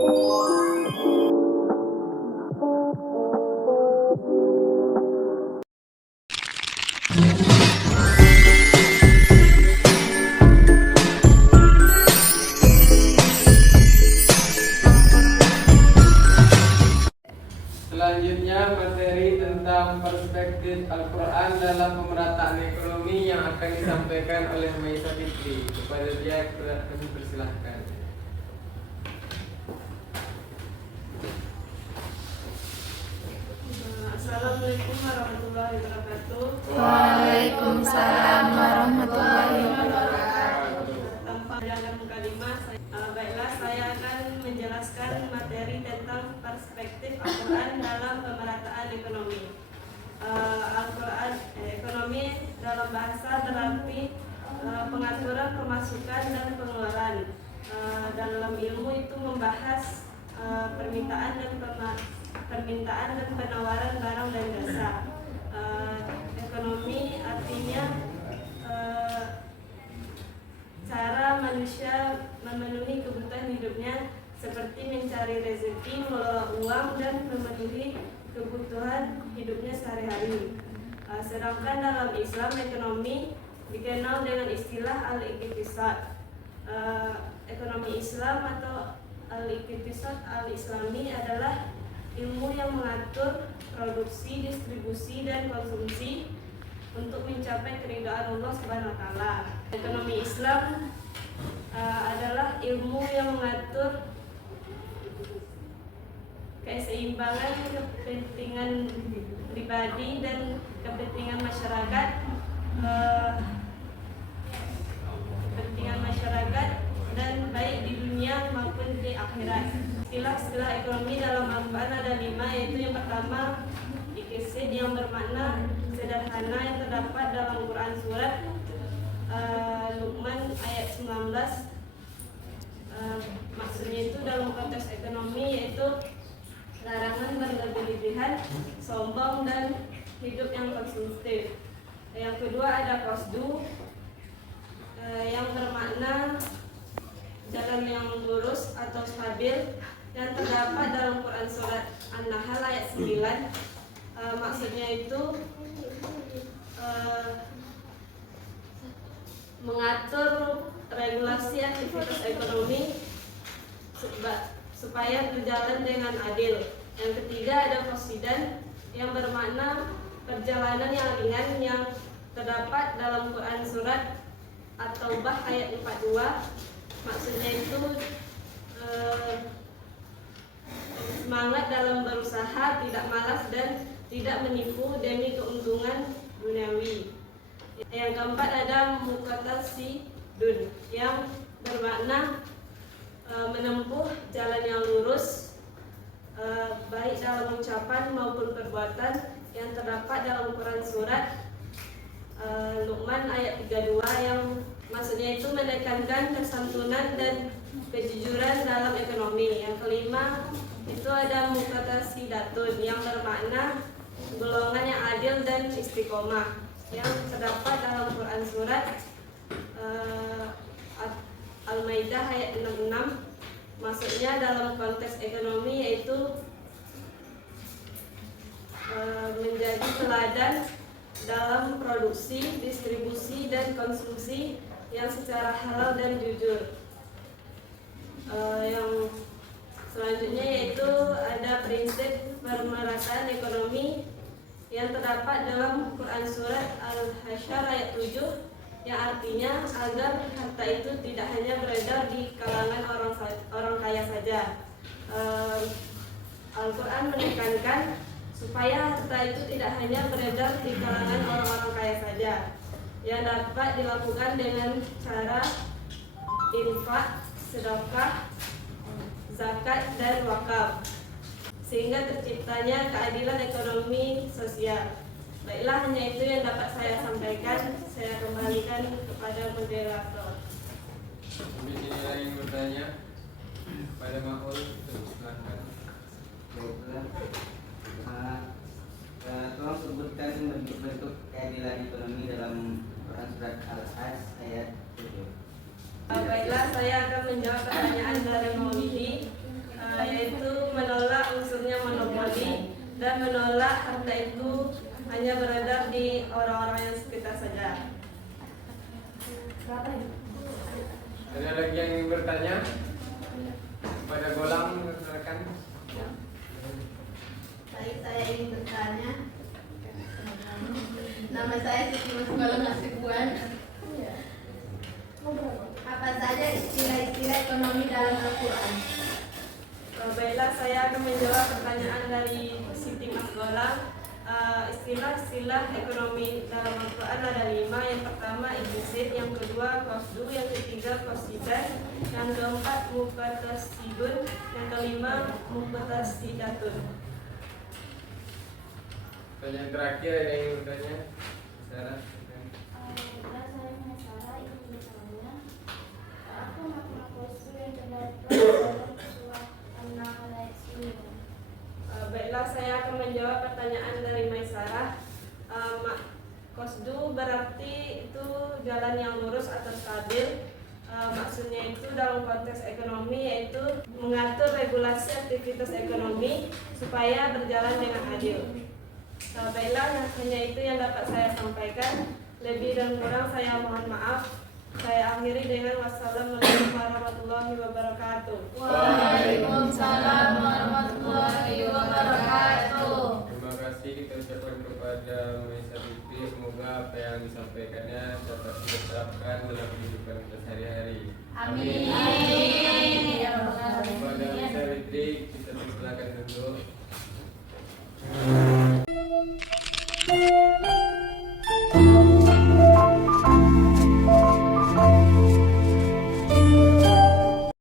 Selanjutnya materi tentang perspektif Al-Quran dalam pemerataan ekonomi yang akan disampaikan oleh Maisa Fitri. Kepada dia kami persilahkan. Assalamualaikum warahmatullahi wabarakatuh. Waalaikumsalam warahmatullahi wabarakatuh. Tanpa dalam kalimah, baiklah saya akan menjelaskan materi tentang perspektif Al-Quran dalam pemerataan ekonomi. Al-Quran ekonomi dalam bahasa berarti pengaturan pemasukan dan pengeluaran. Dalam ilmu itu membahas permintaan dan penawaran barang dan jasa. Ekonomi artinya cara manusia memenuhi kebutuhan hidupnya seperti mencari rezeki, mengelola uang, dan memenuhi kebutuhan hidupnya sehari-hari. Sedangkan dalam Islam ekonomi dikenal dengan istilah al-iqtisad. Ekonomi Islam atau al-iqtisad al-islami adalah ilmu yang mengatur produksi, distribusi, dan konsumsi untuk mencapai keridhaan Allah Subhanahu wa taala. Ekonomi Islam adalah ilmu yang mengatur keseimbangan kepentingan pribadi dan kepentingan masyarakat, dan baik di dunia maupun di akhirat. Istilah ekonomi dalam Al-Quran ada 5, yaitu yang pertama iqtisad, yang bermakna sederhana, yang terdapat dalam Quran surat Luqman ayat 19. Maksudnya itu dalam konteks ekonomi yaitu larangan berlebih-lebihan, sombong, dan hidup yang konsumtif. Yang kedua ada qasdu, yang bermakna jalan yang lurus atau stabil, yang terdapat dalam Quran surat An-Nahl ayat 9. Maksudnya itu mengatur regulasi aktivitas ekonomi supaya berjalan dengan adil. Yang ketiga ada qasidan, yang bermakna perjalanan yang ringan, yang terdapat dalam Quran surat At-Taubah ayat 42. Maksudnya itu semangat dalam berusaha, tidak malas, dan tidak menipu demi keuntungan duniawi. Yang keempat ada muqtasidun, yang bermakna menempuh jalan yang lurus, baik dalam ucapan maupun perbuatan, yang terdapat dalam Quran surat Luqman ayat 32, yang maksudnya itu menekankan kesantunan dan kejujuran dalam ekonomi. Yang kelima itu ada muqtasidatun, yang bermakna golongan yang adil dan istiqomah, yang terdapat dalam Quran surat Al-Maidah ayat 66. Maksudnya dalam konteks ekonomi yaitu menjadi teladan dalam produksi, distribusi, dan konsumsi yang secara halal dan jujur. Yang selanjutnya yaitu ada prinsip pemerataan ekonomi yang terdapat dalam Quran surat Al-Hasyr ayat 7, yang artinya agar harta itu tidak hanya beredar di kalangan orang kaya saja. Al-Quran menekankan supaya harta itu tidak hanya beredar di kalangan orang-orang kaya saja, yang dapat dilakukan dengan cara infak, sedekah, zakat, dan wakaf, sehingga terciptanya keadilan ekonomi sosial. Baiklah, hanya itu yang dapat saya sampaikan. Saya kembalikan kepada moderator. Mungkin ini yang bertanya pada Maul, silakan. Tolong sebutkan bentuk-bentuk keadilan ekonomi dalam Quran surat Al-Hajj ayat 7. Baiklah, saya akan menjawab pertanyaan dari Maulidi. dan menolak harta itu hanya beredar di orang-orang yang sekitar saja. Ada lagi yang ingin bertanya? Pada Golang, rekan. Baik, saya ingin bertanya. Nama saya Siti Masgolang Hasibuan. Apa saja istilah-istilah ekonomi dalam Al-Quran? Baiklah, saya akan menjawab pertanyaan dari Siti Masgolang. Istilah-istilah ekonomi dalam Al-Quran ada 5. Yang pertama implisit, yang kedua qasdu, yang ketiga qasidah, yang keempat muqtasidun, yang kelima muqtasidatun. Pertanyaan terakhir ada yang ingin bertanya? Sarah. Baiklah, saya akan menjawab pertanyaan dari Maisarah. Qasdu berarti itu jalan yang lurus atau stabil. Maksudnya itu dalam konteks ekonomi yaitu mengatur regulasi aktivitas ekonomi supaya berjalan dengan adil. Baiklah, hanya itu yang dapat saya sampaikan. Lebih dan kurang saya mohon maaf. Saya akhiri dengan wassalamualaikum warahmatullahi wabarakatuh. Waalaikumsalam warahmatullahi wabarakatuh. Terima kasih kita ucapkan kepada Maisa Fitri. Semoga apa yang disampaikannya dapat diterapkan dalam kehidupan kita sehari-hari. Amin. Kepada Maisa Fitri kita persilakan duduk.